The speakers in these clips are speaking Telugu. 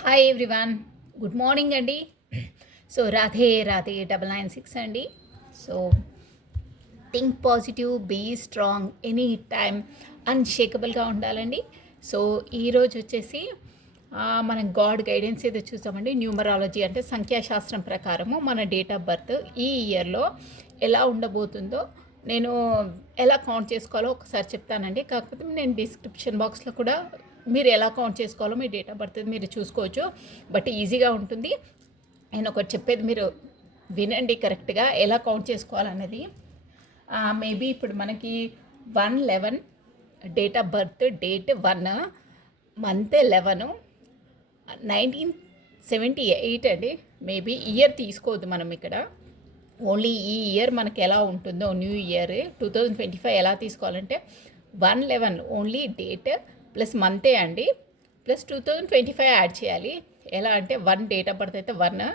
హాయ్ ఎవ్రీవన్, గుడ్ మార్నింగ్ అండి. సో రాధే రాధే 996 అండి. So think positive, be strong, any time అన్షేకబుల్గా ఉండాలండి. సో ఈరోజు వచ్చేసి మనం గాడ్ గైడెన్స్ ఏదో చూసామండి. న్యూమరాలజీ అంటే సంఖ్యాశాస్త్రం ప్రకారము మన డేట్ ఆఫ్ బర్త్ ఈ ఇయర్లో ఎలా ఉండబోతుందో నేను ఎలా కౌంట్ చేసుకోవాలో ఒకసారి చెప్తానండి. కాకపోతే నేను డిస్క్రిప్షన్ బాక్స్లో కూడా మీరు ఎలా కౌంట్ చేసుకోవాలో మీ డేట్ ఆఫ్ బర్త్ మీరు చూసుకోవచ్చు. బట్ ఈజీగా ఉంటుంది. నేను ఒకటి చెప్పేది మీరు వినండి కరెక్ట్గా ఎలా కౌంట్ చేసుకోవాలన్నది. మేబీ ఇప్పుడు మనకి 1/11 date of birth, date 1, month 11, 1978 అండి. మేబీ ఇయర్ తీసుకోవద్దు మనం ఇక్కడ, ఓన్లీ ఈ ఇయర్ మనకి ఎలా ఉంటుందో న్యూ ఇయర్ 2025 ఎలా తీసుకోవాలంటే 1/11 ఓన్లీ డేట్ ప్లస్ మంతే అండి, ప్లస్ 2025 యాడ్ చేయాలి. ఎలా అంటే 1 డేట్ ఆఫ్ బర్త్ అయితే 1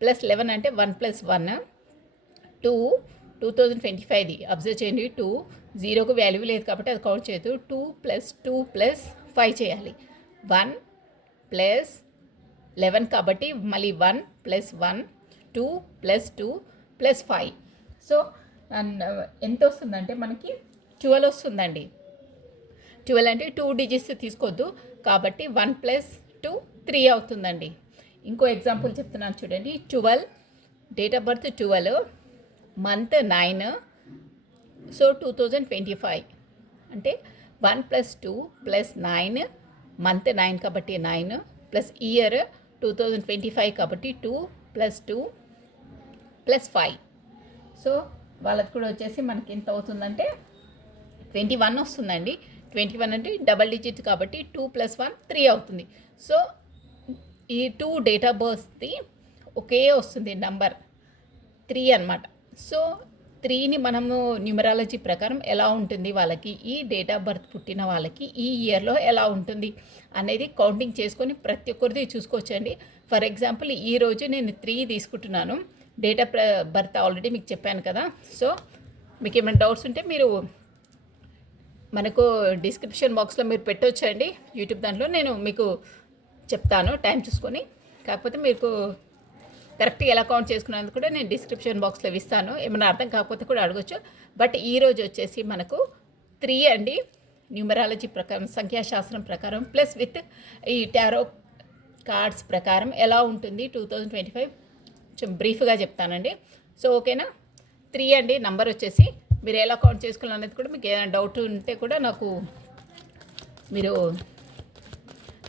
ప్లస్ 11 అంటే 1 + 1 2 2025ది అబ్జర్వ్ చేయండి. 2 జీరోకు వాల్యూ లేదు కాబట్టి అది కౌంట్ చేయదు. 2 + 2 + 5 చేయాలి. 1 + 11 కాబట్టి మళ్ళీ 1 + 1 2 + 2 + 5. సో ఎంత వస్తుందంటే మనకి 12 వస్తుందండి. 12 అంటే 2 డిజిట్స్ తీసుకోవద్దు కాబట్టి 1 + 2 3 అవుతుందండి. ఇంకో ఎగ్జాంపుల్ చెప్తున్నాను చూడండి. 12 date of birth 12, month 9, so 2025 అంటే 1 + 2 + 9, మంత్ 9 కాబట్టి 9 ప్లస్ ఇయర్ 2025 కాబట్టి 2 + 2 + 5. సో వాళ్ళకి కూడా వచ్చేసి మనకి ఎంత అవుతుందంటే 21 వస్తుందండి. 21 అంటే డబల్ డిజిట్ కాబట్టి 2 + 1 3 అవుతుంది. సో ఈ 2 డేట్ ఆఫ్ బర్త్ది ఒకే వస్తుంది నంబర్ 3 అనమాట. సో 3ని మనము న్యూమరాలజీ ప్రకారం ఎలా ఉంటుంది వాళ్ళకి, ఈ డేట్ ఆఫ్ బర్త్ పుట్టిన వాళ్ళకి ఈ ఇయర్లో ఎలా ఉంటుంది అనేది కౌంటింగ్ చేసుకొని ప్రతి ఒక్కరిది చూసుకోవచ్చండి. ఫర్ ఎగ్జాంపుల్ ఈరోజు నేను 3 తీసుకుంటున్నాను. డేట్ ఆఫ్ బర్త్ ఆల్రెడీ మీకు చెప్పాను కదా. సో మీకు ఏమైనా డౌట్స్ ఉంటే మీరు మనకు డిస్క్రిప్షన్ బాక్స్లో మీరు పెట్టవచ్చండి. యూట్యూబ్ దాంట్లో నేను మీకు చెప్తాను టైం చూసుకొని. కాకపోతే మీకు కరెక్ట్గా ఎలా కౌంట్ చేసుకున్నందుకు కూడా నేను డిస్క్రిప్షన్ బాక్స్లో ఇస్తాను. ఏమైనా అర్థం కాకపోతే కూడా అడగచ్చు. బట్ ఈరోజు వచ్చేసి మనకు 3 అండి న్యూమరాలజీ ప్రకారం, సంఖ్యాశాస్త్రం ప్రకారం, ప్లస్ విత్ ఈ టారో కార్డ్స్ ప్రకారం ఎలా ఉంటుంది 2025 కొంచెం బ్రీఫ్గా చెప్తానండి. సో ఓకేనా. 3 అండి నంబర్ వచ్చేసి. మీరు ఎలా కౌంట్ చేసుకోవాలనేది కూడా మీకు ఏదైనా డౌట్ ఉంటే కూడా నాకు మీరు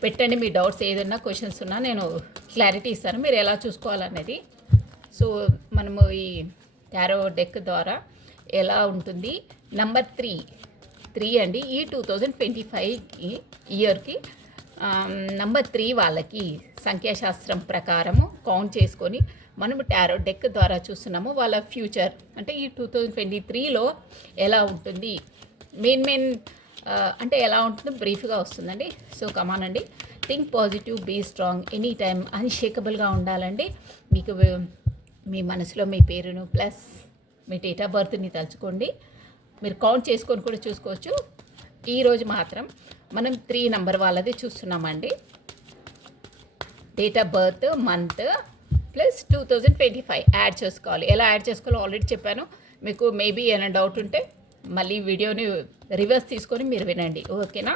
పెట్టండి. మీ డౌట్స్ ఏదైనా క్వశ్చన్స్ ఉన్నా నేను క్లారిటీ ఇస్తాను మీరు ఎలా చూసుకోవాలనేది. సో మనము ఈ టారో డెక్ ద్వారా ఎలా ఉంటుంది. నంబర్ 3 అండి ఈ 2025 ఇయర్కి నంబర్ 3 వాళ్ళకి సంఖ్యాశాస్త్రం ప్రకారము కౌంట్ చేసుకొని మనము టారో డెక్ ద్వారా చూస్తున్నాము వాళ్ళ ఫ్యూచర్ అంటే ఈ 2023లో ఎలా ఉంటుంది, మెయిన్ అంటే ఎలా ఉంటుందో బ్రీఫ్గా వస్తుందండి. సో కమాన్ అండి. Think positive, be strong, any time అన్షేకబుల్గా ఉండాలండి. మీకు మీ మనసులో మీ పేరును ప్లస్ మీ డేట్ ఆఫ్ బర్త్ని తలుచుకోండి. మీరు కౌంట్ చేసుకొని కూడా చూసుకోవచ్చు. ఈరోజు మాత్రం మనం 3 నంబర్ వాళ్ళది చూస్తున్నామండి. Date of birth, month plus 2025 add చేసుకోవాలి. ఎలా యాడ్ చేసుకోవాలో ఆల్రెడీ చెప్పాను. మీకు మేబీ ఏమైనా డౌట్ ఉంటే మళ్ళీ వీడియోని రివర్స్ తీసుకొని మీరు వినండి. ఓకేనా.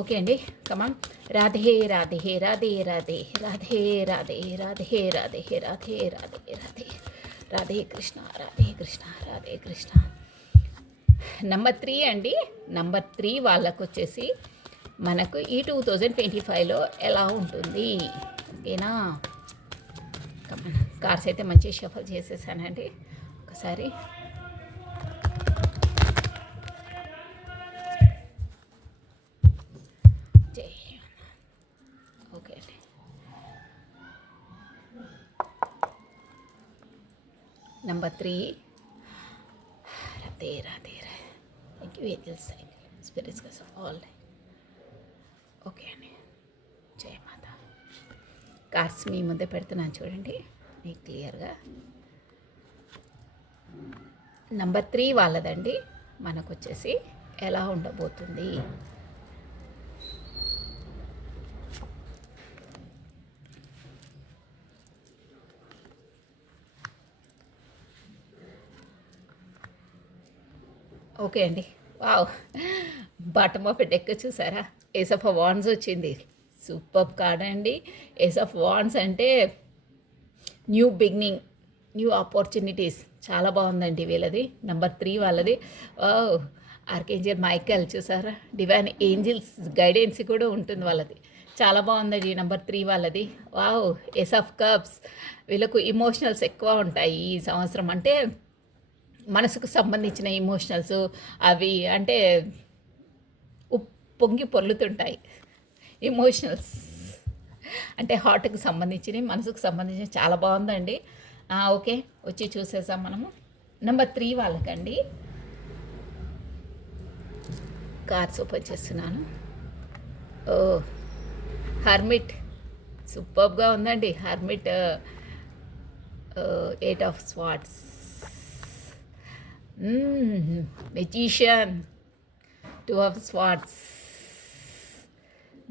ఓకే అండి. కమాన్. రాధే రాధే రాధే రాధే రాధే రాధే రాధే రాధే రాధే రాధే రాధే రాధే కృష్ణ రాధే కృష్ణ రాధే కృష్ణ. నంబర్ 3 అండి. నంబర్ 3 వాళ్ళకు వచ్చేసి మనకు ఈ 2025లో ఎలా ఉంటుంది. ఓకేనా. కార్డ్స్ అయితే మంచిగా షఫల్ చేసేసానండి. ఒకసారి ఓకే అండి. Number 3 Radhe Radhe thank you angels, spirits కోసం ఆల్. ఓకే అండి. జయ మాత. కార్డ్స్ మీ ముందే పెడుతున్నాను చూడండి మీకు క్లియర్గా. నంబర్ 3 వాళ్ళదండి మనకు వచ్చేసి ఎలా ఉండబోతుంది. ఓకే అండి. వావ్! బాటమ్ ఆఫ్ డెక్ చూసారా? ఏస్ ఆఫ్ వాండ్స్ వచ్చింది. సూపర్బ్ కార్డ్ అండి. ఏస్ ఆఫ్ వాండ్స్ అంటే న్యూ బిగినింగ్, న్యూ ఆపర్చునిటీస్ చాలా బాగుందండి వీళ్ళది. నెంబర్ 3 వాళ్ళది. వావ్! ఆర్కేంజల్ మైకేల్ చూసారా? డివైన్ ఏంజిల్స్ గైడెన్స్ కూడా ఉంటుంది వాళ్ళది. చాలా బాగుందండి నెంబర్ 3 వాళ్ళది. వావ్! ఏస్ ఆఫ్ కప్స్ వీళ్ళకు ఎమోషనల్స్ ఎక్కువ ఉంటాయి ఈ సంవత్సరం. అంటే మనసుకు సంబంధించిన ఎమోషనల్స్ అవి అంటే పొంగి పొర్లుతుంటాయి. ఎమోషనల్స్ అంటే హార్ట్కి సంబంధించినవి, మనసుకు సంబంధించిన చాలా బాగుందండి. ఓకే, వచ్చి చూసేసాం మనము. నెంబర్ 3 వాళ్ళకండి కార్డ్స్ ఓపెన్ చేస్తున్నాను. ఓ హర్మిట్ సూపర్గా ఉందండి. Hermit 8 of swords, magician 2 of swords,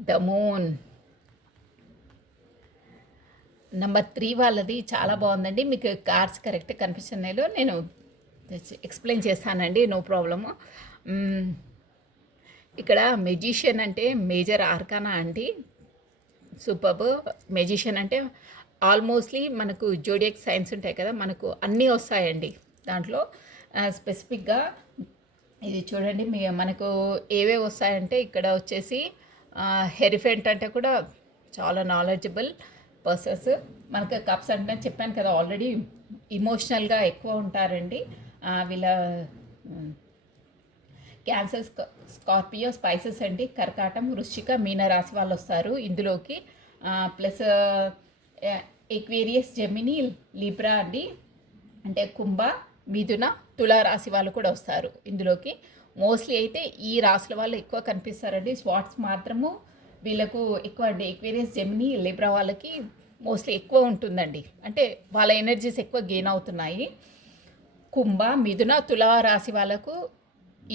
the moon. Number 3 వాళ్ళది చాలా బాగుందండి. మీకు కార్డ్స్ కరెక్ట్ కనిపిస్తున్నాయో నేను ఎక్స్ప్లెయిన్ చేస్తానండి, నో ప్రాబ్లము. ఇక్కడ మెజిషియన్ అంటే మేజర్ ఆర్కానా అండి. సూపర్బ్. మెజిషియన్ అంటే ఆల్మోస్ట్లీ మనకు జోడియాక్ సైన్స్ ఉంటాయి కదా, మనకు అన్నీ వస్తాయండి దాంట్లో. స్పెసిఫిక్గా ఇది చూడండి, మనకు ఏవే వస్తాయంటే ఇక్కడ వచ్చేసి హెరిఫెంట్ అంటే కూడా చాలా నాలెడ్జబుల్ పర్సన్స్. మనకు కప్స్ అంటే చెప్పాను కదా ఆల్రెడీ, ఇమోషనల్గా ఎక్కువ ఉంటారండి వీళ్ళ. క్యాన్సర్, స్కార్పియో, స్పైసెస్ అండి, కర్కాటం, వృశ్చిక, మీన రాశి వాళ్ళు వస్తారు ఇందులోకి. ప్లస్ ఎక్వేరియస్, జెమిని, లిబ్రా అండి, అంటే కుంభ, మిథున, తులా రాశి వాళ్ళు కూడా వస్తారు ఇందులోకి. మోస్ట్లీ అయితే ఈ రాశుల వాళ్ళు ఎక్కువ కనిపిస్తారండి. స్వాట్స్ మాత్రము వీళ్ళకు ఎక్కువ అండి. ఎక్వేరియస్, జెమిని, లిబ్రా వాళ్ళకి మోస్ట్లీ ఎక్కువ ఉంటుందండి. అంటే వాళ్ళ ఎనర్జీస్ ఎక్కువ గెయిన్ అవుతున్నాయి. కుంభ, మిథున, తులా రాశి వాళ్ళకు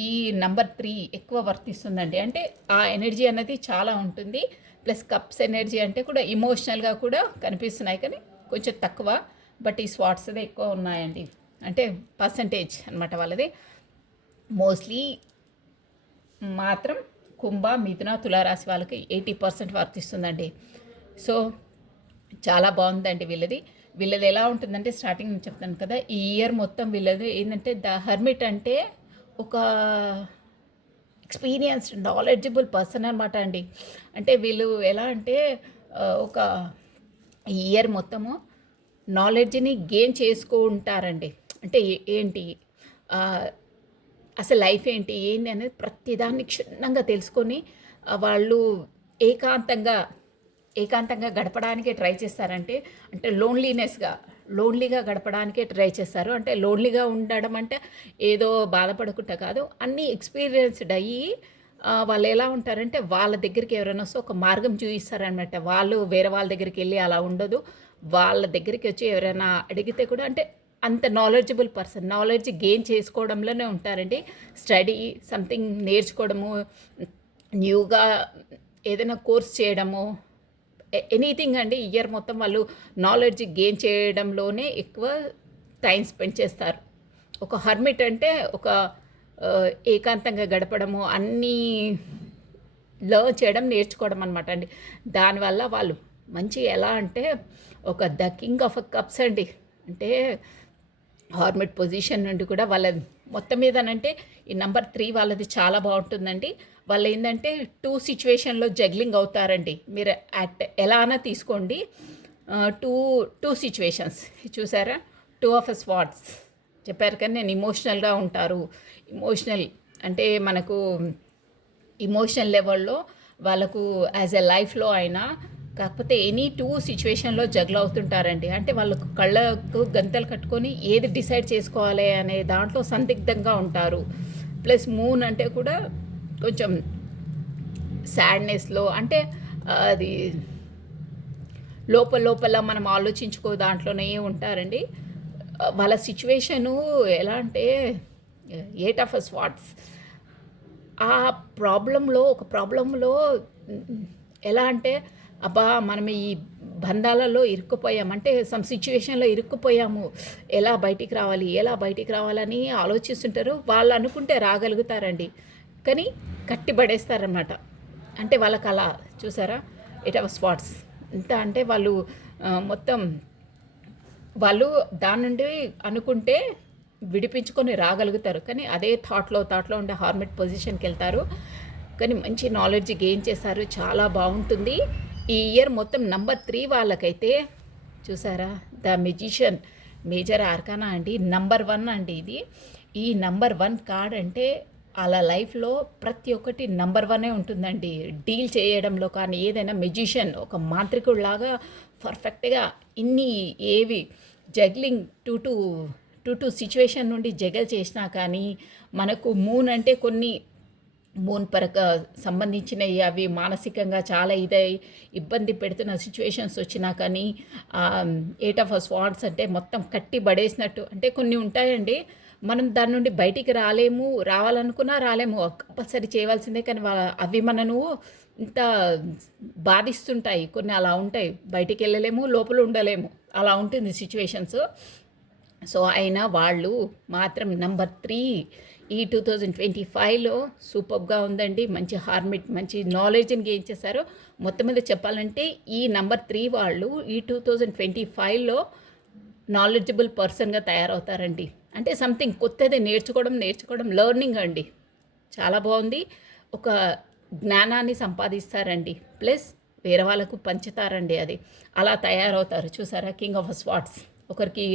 ఈ నెంబర్ 3 ఎక్కువ వర్తిస్తుందండి. అంటే ఆ ఎనర్జీ అనేది చాలా ఉంటుంది. ప్లస్ కప్స్ ఎనర్జీ అంటే కూడా ఇమోషనల్గా కూడా కనిపిస్తున్నాయి, కానీ కొంచెం తక్కువ. బట్ ఈ స్వాట్స్దే ఎక్కువ ఉన్నాయండి, అంటే పర్సంటేజ్ అనమాట వాళ్ళది. మోస్ట్లీ మాత్రం కుంభ, మిథున, తులారాశి వాళ్ళకి 80% వర్తిస్తుందండి. సో చాలా బాగుందండి వీళ్ళది. వీళ్ళది ఎలా ఉంటుందంటే స్టార్టింగ్ నేను చెప్తాను కదా, ఈ ఇయర్ మొత్తం వీళ్ళది ఏంటంటే ద హర్మిట్ అంటే ఒక ఎక్స్పీరియన్స్డ్ నాలెడ్జబుల్ పర్సన్ అనమాట అండి. అంటే వీళ్ళు ఎలా అంటే ఒక ఇయర్ మొత్తము నాలెడ్జ్ని గెయిన్ చేసుకుంటారండి. అంటే ఏంటి అసలు లైఫ్ ఏంటి ఏంటి అనేది ప్రతిదాన్ని క్షుణ్ణంగా తెలుసుకొని వాళ్ళు ఏకాంతంగా గడపడానికే ట్రై చేస్తారంటే, అంటే లోన్లీగా గడపడానికే ట్రై చేస్తారు. అంటే లోన్లీగా ఉండడం అంటే ఏదో బాధపడకుండా కాదు, అన్నీ ఎక్స్పీరియన్స్డ్ అయ్యి వాళ్ళు ఎలా ఉంటారంటే వాళ్ళ దగ్గరికి ఎవరైనా వస్తే ఒక మార్గం చూపిస్తారనమాట. వాళ్ళు వేరే వాళ్ళ దగ్గరికి వెళ్ళి అలా ఉండదు. వాళ్ళ దగ్గరికి వచ్చి ఎవరైనా అడిగితే కూడా అంటే అంత నాలెడ్జబుల్ పర్సన్, నాలెడ్జ్ గెయిన్ చేసుకోవడంలోనే ఉంటారండి. స్టడీ సంథింగ్ నేర్చుకోవడము, న్యూగా ఏదైనా కోర్స్ చేయడము, ఎనీథింగ్ అండి. ఇయర్ మొత్తం వాళ్ళు నాలెడ్జ్ గెయిన్ చేయడంలోనే ఎక్కువ టైం స్పెండ్ చేస్తారు. ఒక హర్మిట్ అంటే ఒక ఏకాంతంగా గడపడము, అన్నీ లర్న్ చేయడం, నేర్చుకోవడం అనమాట అండి. దానివల్ల వాళ్ళు మంచి ఎలా అంటే ఒక ద కింగ్ ఆఫ్ కప్స్ అండి. అంటే హార్మిట్ పొజిషన్ నుండి కూడా వాళ్ళ మొత్తం మీదనంటే ఈ నెంబర్ 3 వాళ్ళది చాలా బాగుంటుందండి. వాళ్ళు ఏంటంటే 2 సిచ్యువేషన్లో జగ్లింగ్ అవుతారండి. మీరు ఎలా అయినా తీసుకోండి. టూ సిచ్యువేషన్స్ చూసారా, 2 ఆఫ్ స్వార్డ్స్ చెప్పారు కానీ నేను ఇమోషనల్గా ఉంటారు. ఇమోషనల్ అంటే మనకు ఇమోషనల్ లెవెల్లో వాళ్ళకు యాజ్ ఎ లైఫ్లో అయినా, కాకపోతే ఎనీ 2 సిచ్యువేషన్లో జగ్ల్ అవుతుంటారండి. అంటే వాళ్ళకు కళ్ళకు గంతలు కట్టుకొని ఏది డిసైడ్ చేసుకోవాలి అనే దాంట్లో సందిగ్ధంగా ఉంటారు. ప్లస్ మూన్ అంటే కూడా కొంచెం సాడ్నెస్లో, అంటే అది లోపల మనం ఆలోచించుకో దాంట్లోనే ఉంటారండి. వాళ్ళ సిచ్యువేషను ఎలా అంటే 8 ఆఫ్ స్వార్డ్స్. ఆ ప్రాబ్లంలో ఎలా అంటే అబ్బా మనం ఈ బంధాలలో ఇరుక్కుపోయాము, అంటే సమ్ సిచ్యువేషన్లో ఇరుక్కుపోయాము, ఎలా బయటికి రావాలని ఆలోచిస్తుంటారు. వాళ్ళు అనుకుంటే రాగలుగుతారండి, కానీ కట్టిపడేస్తారనమాట. అంటే వాళ్ళకి అలా చూసారా, ఇట్ అవర్ స్పాట్స్ ఇంత అంటే మొత్తం వాళ్ళు దాని నుండి అనుకుంటే విడిపించుకొని రాగలుగుతారు, కానీ అదే థాట్లో ఉండే హార్మెట్ పొజిషన్కి వెళ్తారు. కానీ మంచి నాలెడ్జ్ గెయిన్ చేశారు, చాలా బాగుంటుంది. ఈ ఇయర్ మొత్తం నంబర్ 3 వాళ్ళకైతే చూసారా, ద మెజిషియన్ మేజర్ ఆర్కానా అండి, నంబర్ 1 అండి ఇది. ఈ నంబర్ 1 కార్డ్ అంటే అలా లైఫ్లో ప్రతి ఒక్కటి నంబర్ 1 ఉంటుందండి. డీల్ చేయడంలో కానీ ఏదైనా మెజిషియన్ ఒక మాంత్రికుడిలాగా పర్ఫెక్ట్గా ఇన్ని ఏవి జగ్లింగ్ టూ సిచ్యువేషన్ నుండి జగల్ చేసినా కానీ మనకు మూన్ అంటే కొన్ని మూన్ పరక సంబంధించినవి అవి మానసికంగా చాలా ఇబ్బంది పెడుతున్న సిచ్యువేషన్స్ వచ్చినా కానీ 8 ఆఫ్ స్వార్డ్స్ అంటే మొత్తం కట్టి పడేసినట్టు, అంటే కొన్ని ఉంటాయండి మనం దాని నుండి బయటికి రావాలనుకున్నా రాలేము, కంపల్సరీ చేయవలసిందే. కానీ అవి మనను ఇంత బాధిస్తుంటాయి, కొన్ని అలా ఉంటాయి, బయటికి వెళ్ళలేము, లోపల ఉండలేము, అలా ఉంటుంది సిచ్యువేషన్స్. సో అయినా వాళ్ళు మాత్రం నంబర్ 3 ఈ 2025లో సూపర్గా ఉందండి. మంచి హార్మిట్, మంచి నాలెడ్జ్ని గెయిన్ చేశారు. మొత్తం మీద చెప్పాలంటే ఈ నంబర్ 3 వాళ్ళు ఈ 2025లో నాలెడ్జబుల్ పర్సన్గా తయారవుతారండి. అంటే సంథింగ్ కొత్తది నేర్చుకోవడం లెర్నింగ్ అండి, చాలా బాగుంది. ఒక జ్ఞానాన్ని సంపాదిస్తారండి, ప్లస్ వేరే వాళ్ళకు పంచుతారండి, అది అలా తయారవుతారు. చూసారా, కింగ్ ఆఫ్ స్వార్డ్స్ ఒకరికి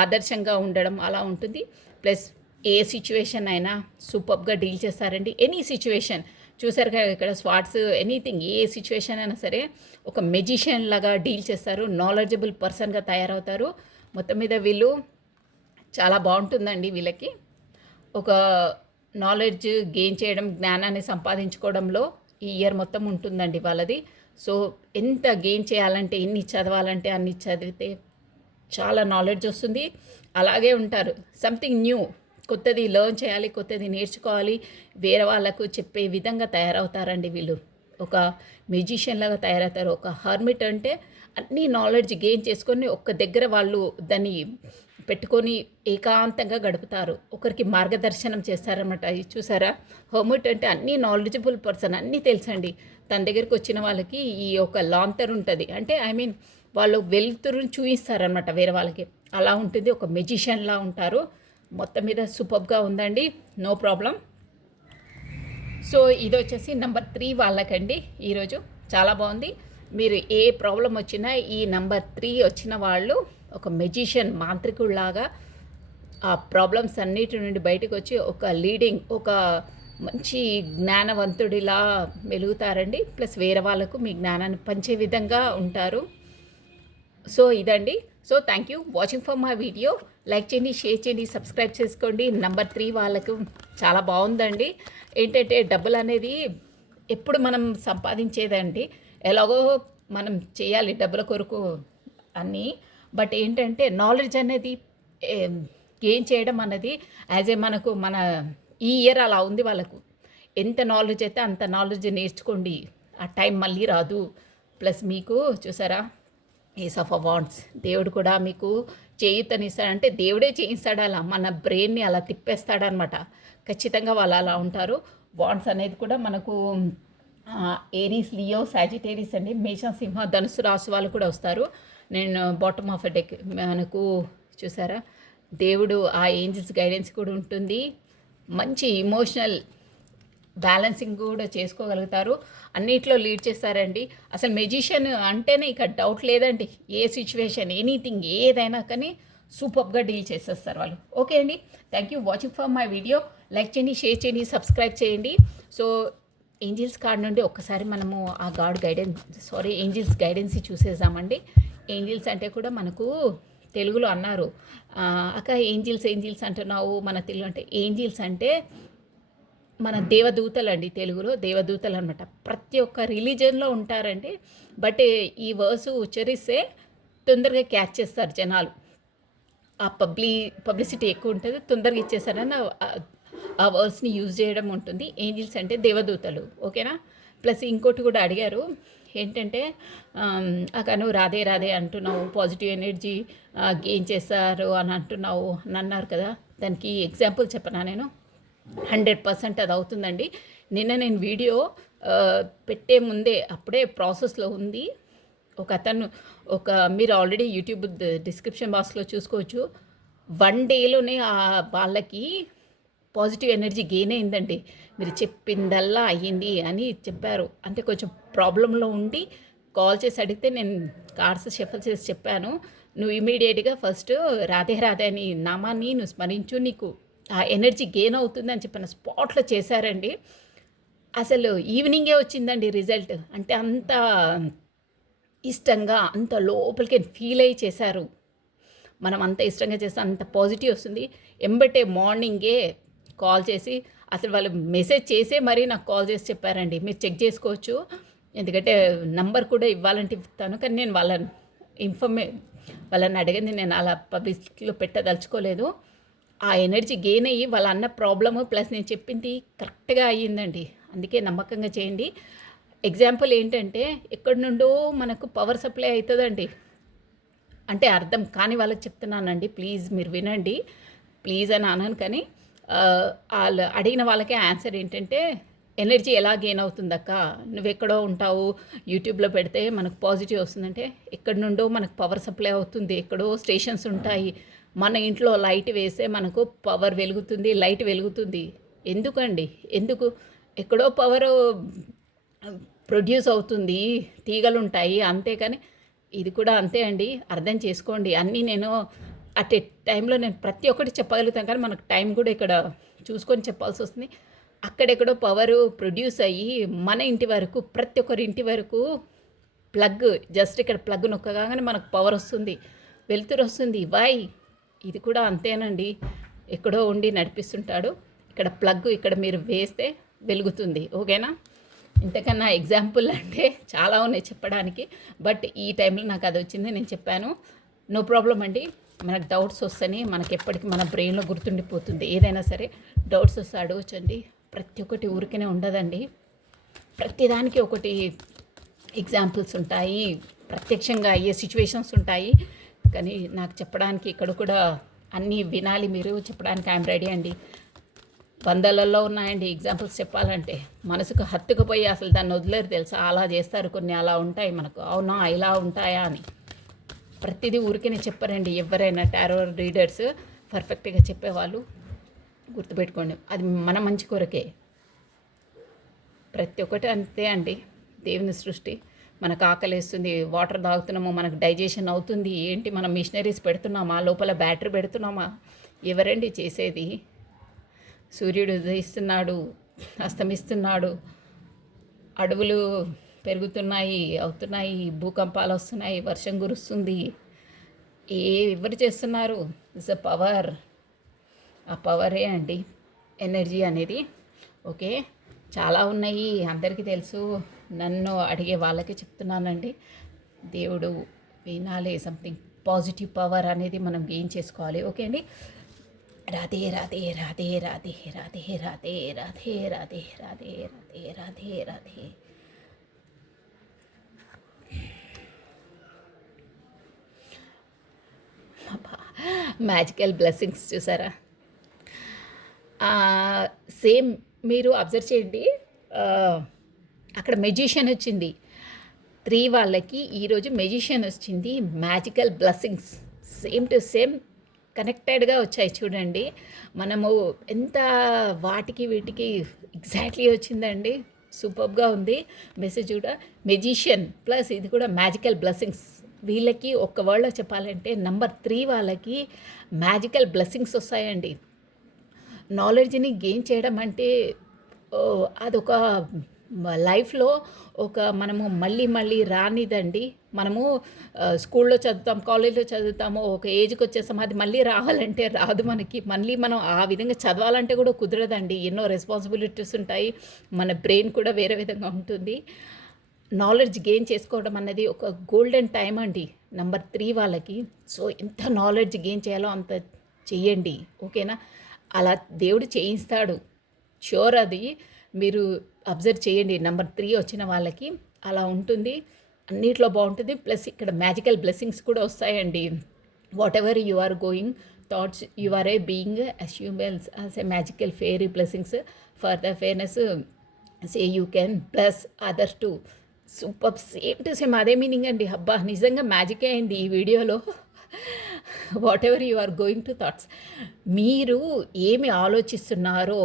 ఆదర్శంగా ఉండడం అలా ఉంటుంది. ప్లస్ ఏ సిచ్యువేషన్ అయినా సూపర్గా డీల్ చేస్తారండి. ఎనీ సిచ్యువేషన్ చూసారు కదా ఇక్కడ స్వార్డ్స్, ఎనీథింగ్ ఏ సిచ్యువేషన్ అయినా సరే ఒక మెజిషియన్ లాగా డీల్ చేస్తారు, నాలెడ్జబుల్ పర్సన్గా తయారవుతారు. మొత్తం మీద వీళ్ళు చాలా బాగుంటుందండి. వీళ్ళకి ఒక నాలెడ్జ్ గెయిన్ చేయడం, జ్ఞానాన్ని సంపాదించుకోవడంలో ఈ ఇయర్ మొత్తం ఉంటుందండి వాళ్ళది. సో ఎంత గెయిన్ చేయాలంటే, ఎన్ని చదవాలంటే అన్ని చదివితే చాలా నాలెడ్జ్ వస్తుంది. అలాగే ఉంటారు, సంథింగ్ న్యూ, కొత్తది లెర్న్ చేయాలి, కొత్తది నేర్చుకోవాలి, వేరే వాళ్ళకు చెప్పే విధంగా తయారవుతారండి వీళ్ళు. ఒక మ్యూజిషియన్ లాగా తయారవుతారు. ఒక హర్మిట్ అంటే అన్ని నాలెడ్జ్ గెయిన్ చేసుకొని ఒక్క దగ్గర వాళ్ళు దాన్ని పెట్టుకొని ఏకాంతంగా గడుపుతారు, ఒకరికి మార్గదర్శనం చేస్తారన్నమాట. ఇది చూసారా, హర్మిట్ అంటే అన్ని నాలెడ్జబుల్ పర్సన్, అన్నీ తెలుసండి. తన దగ్గరికి వచ్చిన వాళ్ళకి ఈ ఒక లాంతర్ ఉంటుంది, అంటే వాళ్ళు వెలుతురుని చూపిస్తారనమాట వేరే వాళ్ళకి, అలా ఉంటుంది. ఒక మెజిషియన్లా ఉంటారు. మొత్తం మీద సూపర్గా ఉందండి, నో ప్రాబ్లం. సో ఇది వచ్చేసి నంబర్ 3 వాళ్ళకండి ఈరోజు, చాలా బాగుంది. మీరు ఏ ప్రాబ్లం వచ్చినా ఈ నంబర్ 3 వచ్చిన వాళ్ళు ఒక మెజిషియన్, మాంత్రికుడిలాగా ఆ ప్రాబ్లమ్స్ అన్నిటి నుండి బయటకు వచ్చి ఒక లీడింగ్, ఒక మంచి జ్ఞానవంతుడిలా మెలుగుతారండి. ప్లస్ వేరే వాళ్ళకు మీ జ్ఞానాన్ని పంచే విధంగా ఉంటారు. సో ఇదండి. So thank you watching for my video. Like చేయండి, షేర్ చేయండి, సబ్స్క్రైబ్ చేసుకోండి. నంబర్ 3 వాళ్ళకు చాలా బాగుందండి. ఏంటంటే డబ్బులు అనేది ఎప్పుడు మనం సంపాదించేదండి, ఎలాగో మనం చేయాలి డబ్బుల కొరకు అన్నీ, బట్ ఏంటంటే నాలెడ్జ్ అనేది గెయిన్ చేయడం అన్నది మనకు మన ఈ ఇయర్ అలా ఉంది వాళ్ళకు. ఎంత నాలెడ్జ్ అయితే అంత నాలెడ్జ్ నేర్చుకోండి, ఆ టైం మళ్ళీ రాదు. ప్లస్ మీకు చూసారా, ఏస్ ఆఫ్ వాండ్స్, దేవుడు కూడా మీకు చేయుతనిస్తాడంటే దేవుడే చేయిస్తాడు, అలా మన బ్రెయిన్ని అలా తిప్పేస్తాడనమాట. ఖచ్చితంగా వాళ్ళు అలా ఉంటారు. వాండ్స్ అనేది కూడా మనకు ఏరీస్, లియో, సాజిటేరియస్ అండి, మేషం, సింహ, ధనుసు రాశి వాళ్ళు కూడా వస్తారు. నేను బాటమ్ ఆఫ్ డెక్ మనకు చూసారా, దేవుడు ఆ ఏంజిల్స్ గైడెన్స్ కూడా ఉంటుంది. మంచి ఇమోషనల్ బ్యాలెన్సింగ్ కూడా చేసుకోగలుగుతారు, అన్నిట్లో లీడ్ చేస్తారండి. అసలు మెజిషియన్ అంటేనే ఇక డౌట్ లేదండి, ఏ సిచ్యువేషన్, ఎనీథింగ్ ఏదైనా కానీ సూపర్గా డీల్ చేసేస్తారు వాళ్ళు. ఓకే అండి, thank you watching for my video. Like చేయండి, షేర్ చేయండి, సబ్స్క్రైబ్ చేయండి. సో ఏంజిల్స్ కార్డ్ నుండి ఒక్కసారి మనము ఆ ఏంజిల్స్ గైడెన్స్ చూసేద్దామండి. ఏంజిల్స్ అంటే కూడా మనకు తెలుగులో అన్నారు, అక్క ఏంజిల్స్ అంటున్నావు మన తెలుగు అంటే, ఏంజిల్స్ అంటే మన దేవదూతలు అండి, తెలుగులో దేవదూతలు అనమాట. ప్రతి ఒక్క రిలీజన్లో ఉంటారండి, బట్ ఈ వర్సు ఉచ్చరిస్తే తొందరగా క్యాచ్ చేస్తారు జనాలు. ఆ పబ్లిసిటీ ఎక్కువ ఉంటుంది, తొందరగా ఇచ్చేస్తారని ఆ వర్డ్స్ని యూజ్ చేయడం ఉంటుంది. ఏంజిల్స్ అంటే దేవదూతలు, ఓకేనా. ప్లస్ ఇంకోటి కూడా అడిగారు, ఏంటంటే అక్క నువ్వు రాధే రాధే అంటున్నావు, పాజిటివ్ ఎనర్జీ గెయిన్ చేస్తారు అని అంటున్నావు అని అన్నారు కదా, దానికి ఎగ్జాంపుల్ చెప్పనా నేను? 100% అది అవుతుందండి. నిన్న నేను వీడియో పెట్టే ముందే అప్పుడే ప్రాసెస్లో ఉంది. ఒక అతను మీరు ఆల్రెడీ యూట్యూబ్ డిస్క్రిప్షన్ బాక్స్లో చూసుకోవచ్చు. 1 డేలోనే వాళ్ళకి పాజిటివ్ ఎనర్జీ గెయిన్ అయిందండి. మీరు చెప్పిందల్లా అయ్యింది అని చెప్పారు. అంటే కొంచెం ప్రాబ్లంలో ఉండి కాల్ చేసి అడిగితే నేను కార్డ్స్ షఫల్ చేసి చెప్పాను. నువ్వు ఇమీడియట్గా ఫస్ట్ రాధే రాధే అని నామాన్ని నువ్వు స్మరించు, నీకు ఆ ఎనర్జీ గెయిన్ అవుతుంది అని చెప్పిన స్పాట్లో చేశారండి. అసలు ఈవినింగే వచ్చిందండి రిజల్ట్. అంటే అంత ఇష్టంగా అంత లోపలికి ఫీల్ అయ్యి చేశారు. మనం అంత ఇష్టంగా చేస్తే అంత పాజిటివ్ వస్తుంది. ఎంబటే మార్నింగే కాల్ చేసి అసలు వాళ్ళు మెసేజ్ చేసే మరీ నాకు కాల్ చేసి చెప్పారండి. మీరు చెక్ చేసుకోవచ్చు, ఎందుకంటే నంబర్ కూడా ఇవ్వాలంటే ఇస్తాను, కానీ నేను వాళ్ళని అడిగింది నేను అలా పబ్లిక్లో పెట్టదలుచుకోలేదు. ఆ ఎనర్జీ గెయిన్ అయ్యి వాళ్ళ అన్న ప్రాబ్లము ప్లస్ నేను చెప్పింది కరెక్ట్గా అయ్యిందండి. అందుకే నమ్మకంగా చేయండి. ఎగ్జాంపుల్ ఏంటంటే ఎక్కడి నుండో మనకు పవర్ సప్లై అవుతుందండి. అంటే అర్థం కాని వాళ్ళకి చెప్తున్నానండి, ప్లీజ్ మీరు వినండి. ప్లీజ్ అని అన్నాను, కానీ వాళ్ళు అడిగిన వాళ్ళకే ఆన్సర్ ఏంటంటే ఎనర్జీ ఎలా గెయిన్ అవుతుందక్క, నువ్వెక్కడో ఉంటావు, యూట్యూబ్లో పెడితే మనకు పాజిటివ్ వస్తుందంటే ఎక్కడి నుండో మనకు పవర్ సప్లై అవుతుంది. ఎక్కడో స్టేషన్స్ ఉంటాయి, మన ఇంట్లో లైట్ వేస్తే మనకు పవర్ వెలుగుతుంది, లైట్ వెలుగుతుంది. ఎందుకండి? ఎందుకు? ఎక్కడో పవర్ ప్రొడ్యూస్ అవుతుంది, తీగలు ఉంటాయి, అంతేకాని ఇది కూడా అంతే అండి. అర్థం చేసుకోండి. అన్నీ నేను అట్ ఏ టైంలో నేను ప్రతి ఒక్కటి చెప్పగలుగుతాను, కానీ మనకు టైం కూడా ఇక్కడ చూసుకొని చెప్పాల్సి వస్తుంది. అక్కడెక్కడో పవరు ప్రొడ్యూస్ అయ్యి మన ఇంటి వరకు, ప్రతి ఒక్కరి ఇంటి వరకు ప్లగ్, జస్ట్ ఇక్కడ ప్లగ్ నొక్కగానే మనకు పవర్ వస్తుంది, వెలుతురు వస్తుంది. వై? ఇది కూడా అంతేనండి. ఎక్కడో ఉండి నడిపిస్తుంటాడు. ఇక్కడ ప్లగ్ ఇక్కడ మీరు వేస్తే వెలుగుతుంది. ఓకేనా? ఇంతకన్నా ఎగ్జాంపుల్ అంటే చాలా ఉన్నాయి చెప్పడానికి, బట్ ఈ టైంలో నాకు అది వచ్చింది, నేను చెప్పాను. నో ప్రాబ్లం అండి. మనకు డౌట్స్ వస్తేనే మనకి ఎప్పటికీ మన బ్రెయిన్లో గుర్తుండిపోతుంది. ఏదైనా సరే డౌట్స్ వస్తే అడగచ్చండి. ప్రతి ఒక్కటి ఊరికనే ఉండదండి. ప్రతిదానికి ఒకటి ఎగ్జాంపుల్స్ ఉంటాయి, ప్రత్యక్షంగా అయ్యే సిచ్యువేషన్స్ ఉంటాయి. కానీ నాకు చెప్పడానికి ఇక్కడ కూడా అన్నీ వినాలి, మీరు చెప్పడానికి ఐఎమ్ రెడీ అండి. వందలలో ఉన్నాయండి ఎగ్జాంపుల్స్ చెప్పాలంటే. మనసుకు హత్తుకుపోయి అసలు దాన్ని వదిలేరు తెలుసా, అలా చేస్తారు కొన్ని, అలా ఉంటాయి మనకు. అవునా ఇలా ఉంటాయా అని ప్రతిదీ ఊరికేనే చెప్పారండి. ఎవరైనా టారో రీడర్స్ పర్ఫెక్ట్గా చెప్పేవాళ్ళు, గుర్తుపెట్టుకోండి. అది మన మంచి కొరకే. ప్రతి ఒక్కటి అంతే అండి. దేవుని సృష్టి. మనకు ఆకలిస్తుంది, వాటర్ తాగుతున్నాము, మనకు డైజెషన్ అవుతుంది. ఏంటి మనం మిషనరీస్ పెడుతున్నామా, లోపల బ్యాటరీ పెడుతున్నామా? ఎవరండి చేసేది? సూర్యుడు ఉదయిస్తున్నాడు, అస్తమిస్తున్నాడు, అడవులు పెరుగుతున్నాయి, అవుతున్నాయి, భూకంపాలు వస్తున్నాయి, వర్షం కురుస్తుంది. ఎవరు చేస్తున్నారు? It's a power. ఆ పవరే అండి ఎనర్జీ అనేది. ఓకే, చాలా ఉన్నాయి, అందరికీ తెలుసు. నన్ను అడిగే వాళ్ళకే చెప్తున్నానండి. దేవుడు వినాలి. సంథింగ్ పాజిటివ్ పవర్ అనేది మనం గెయిన్ చేసుకోవాలి. ఓకే అండి. రాధే రాధే రాధే రాధే రాధే రాధే రాధే రాధే రాధే రాధే రాధే రాధే. మ్యాజికల్ బ్లెస్సింగ్స్ చూసారా? సేమ్ మీరు అబ్జర్వ్ చేయండి. అక్కడ మెజిషియన్ వచ్చింది 3 వాళ్ళకి, ఈరోజు మెజిషియన్ వచ్చింది. Magical blessings same to same కనెక్టెడ్గా వచ్చాయి చూడండి. మనము ఎంత వాటికి వీటికి ఎగ్జాక్ట్లీ వచ్చిందండి. సూపర్గా ఉంది మెసేజ్ కూడా. మెజిషియన్ ప్లస్ ఇది కూడా మ్యాజికల్ బ్లెస్సింగ్స్. వీళ్ళకి ఒక్క వర్డ్లో చెప్పాలంటే నెంబర్ 3 వాళ్ళకి మ్యాజికల్ బ్లెస్సింగ్స్ వస్తాయండి. నాలెడ్జ్ని గెయిన్ చేయడం అంటే అదొక లైఫ్లో ఒక మనము మళ్ళీ రానిదండి. మనము స్కూల్లో చదువుతాం, కాలేజీలో చదువుతాము, ఒక ఏజ్కి వచ్చేసాం, అది మళ్ళీ రావాలంటే రాదు మనకి. మళ్ళీ మనం ఆ విధంగా చదవాలంటే కూడా కుదరదండి. ఎన్నో రెస్పాన్సిబిలిటీస్ ఉంటాయి, మన బ్రెయిన్ కూడా వేరే విధంగా ఉంటుంది. నాలెడ్జ్ గెయిన్ చేసుకోవడం అన్నది ఒక గోల్డెన్ టైం అండి నెంబర్ 3 వాళ్ళకి. సో ఎంత నాలెడ్జ్ గెయిన్ చేయాలో అంత చెయ్యండి. ఓకేనా? అలా దేవుడు చేయిస్తాడు, షూర్. అది మీరు అబ్జర్వ్ చేయండి. నెంబర్ 3 వచ్చిన వాళ్ళకి అలా ఉంటుంది. అన్నిట్లో బాగుంటుంది. ప్లస్ ఇక్కడ మ్యాజికల్ బ్లెస్సింగ్స్ కూడా వస్తాయండి. Whatever you are going thoughts you are a being assurance as a magical fairy blessings for the fairness say you can plus others to. Super, same to same అదే మీనింగ్ అండి. అబ్బా నిజంగా మ్యాజికే అయింది ఈ వీడియోలో. Whatever you are going to thoughts, మీరు ఏమి ఆలోచిస్తున్నారో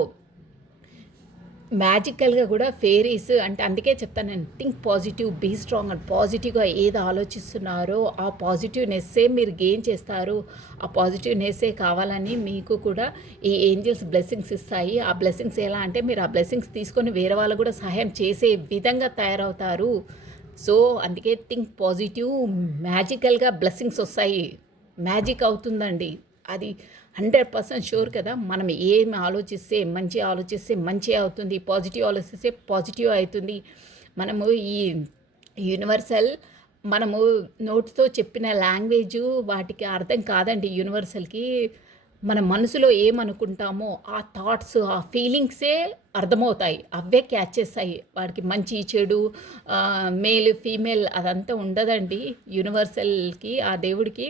మ్యాజికల్గా కూడా ఫేరీస్ అంటే అందుకే చెప్తాను నేను, think positive, be strong and పాజిటివ్గా ఏది ఆలోచిస్తున్నారో ఆ పాజిటివ్నెస్సే మీరు గెయిన్ చేస్తారు. ఆ పాజిటివ్నెస్సే కావాలని మీకు కూడా ఈ ఏంజల్స్ బ్లెస్సింగ్స్ ఇస్తాయి. ఆ బ్లెస్సింగ్స్ ఎలా అంటే మీరు ఆ బ్లెస్సింగ్స్ తీసుకొని వేరే వాళ్ళు కూడా సహాయం చేసే విధంగా తయారవుతారు. సో అందుకే థింక్ పాజిటివ్, మ్యాజికల్గా బ్లెస్సింగ్స్ వస్తాయి. మ్యాజిక్ అవుతుందండి అది 100% షూర్ కదా. మనం ఏమి ఆలోచిస్తే మంచి అవుతుంది, పాజిటివ్ ఆలోచిస్తే పాజిటివ్ అవుతుంది. మనము ఈ యూనివర్సల్ మనము నోట్స్తో చెప్పిన లాంగ్వేజు వాటికి అర్థం కాదండి. యూనివర్సల్కి మన మనసులో ఏమనుకుంటామో ఆ థాట్స్, ఆ ఫీలింగ్సే అర్థమవుతాయి, అవే క్యాచ్ చేస్తాయి. వాడికి మంచి చెడు, మేల్ ఫీమేల్ అదంతా ఉండదండి యూనివర్సల్కి. ఆ దేవుడికి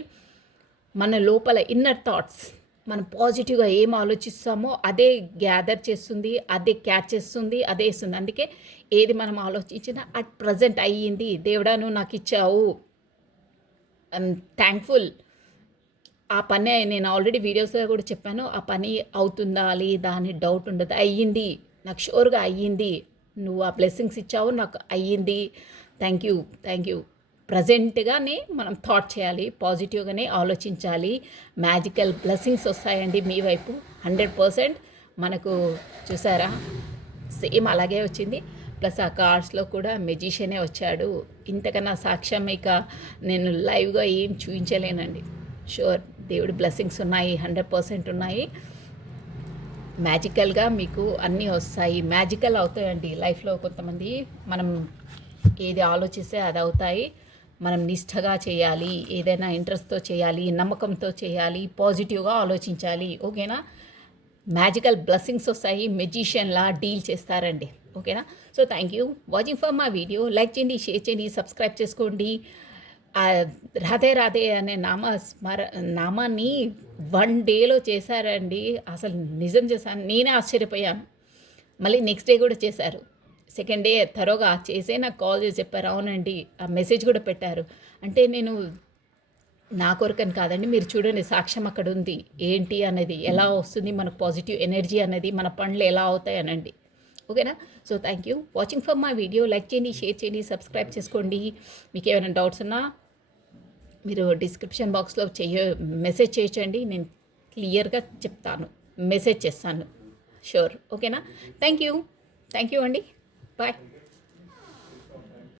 మన లోపల ఇన్నర్ థాట్స్ మనం పాజిటివ్గా ఏం ఆలోచిస్తామో అదే గ్యాదర్ చేస్తుంది, అదే క్యాచ్ చేస్తుంది, అదే ఇస్తుంది. అందుకే ఏది మనం ఆలోచించినా అట్ ప్రజెంట్ అయ్యింది, దేవుడా నువ్వు నాకు ఇచ్చావు, ఐఎమ్ థ్యాంక్ఫుల్. ఆ పని నేను ఆల్రెడీ వీడియోస్లో కూడా చెప్పాను. ఆ పని అవుతుందా లేదా అని డౌట్ ఉండదు. అయ్యింది, నాకు షూర్గా అయ్యింది, నువ్వు ఆ బ్లెస్సింగ్స్ ఇచ్చావు, నాకు అయ్యింది, థ్యాంక్ యూ. ప్రజెంట్గానే మనం థాట్ చేయాలి, పాజిటివ్గానే ఆలోచించాలి. మ్యాజికల్ బ్లెస్సింగ్స్ వస్తాయండి మీ వైపు 100%. మనకు చూసారా, సేమ్ అలాగే వచ్చింది. ప్లస్ ఆ కార్డ్స్లో కూడా మెజిషియనే వచ్చాడు. ఇంతకన్నా సాక్ష్యం ఇక నేను లైవ్గా ఏం చూపించలేనండి. షూర్ దేవుడి బ్లెస్సింగ్స్ ఉన్నాయి, 100% ఉన్నాయి. మ్యాజికల్గా మీకు అన్నీ వస్తాయి, మ్యాజికల్ అవుతాయండి లైఫ్లో. కొంతమంది మనం ఏది ఆలోచిస్తే అది అవుతాయి. మనం నిష్ఠగా చేయాలి, ఏదైనా ఇంట్రెస్ట్తో చేయాలి, నమ్మకంతో చేయాలి, పాజిటివ్గా ఆలోచించాలి. ఓకేనా? మ్యాజికల్ బ్లెస్సింగ్స్ వస్తాయి, మెజిషియన్లా డీల్ చేస్తారండి. ఓకేనా? So thank you watching for my video. Like చేయండి, షేర్ చేయండి, సబ్స్క్రైబ్ చేసుకోండి. రాధే రాధే అనే నామాన్ని 1 డేలో చేశారండి. అసలు నిజం చేశాను, నేనే ఆశ్చర్యపోయాను. మళ్ళీ నెక్స్ట్ డే కూడా చేశారు. సెకండ్ డే త్వరగా చేసే నాకు కాల్ చేసి చెప్పారు. అవునండి, ఆ మెసేజ్ కూడా పెట్టారు. అంటే నేను నా కొరకని కాదండి, మీరు చూడండి సాక్ష్యం అక్కడ ఉంది. ఏంటి అనేది ఎలా వస్తుంది మనకు పాజిటివ్ ఎనర్జీ అనేది, మన పనులు ఎలా అవుతాయి అనండి. ఓకేనా? So thank you watching for my video. Like చేయండి, షేర్ చేయండి, సబ్స్క్రైబ్ చేసుకోండి. మీకు ఏమైనా డౌట్స్ ఉన్నా మీరు డిస్క్రిప్షన్ బాక్స్లో మెసేజ్ చేయొచ్చండి. నేను క్లియర్గా చెప్తాను, మెసేజ్ చేస్తాను. షూర్. ఓకేనా? థ్యాంక్ యూ అండి. బాయ్.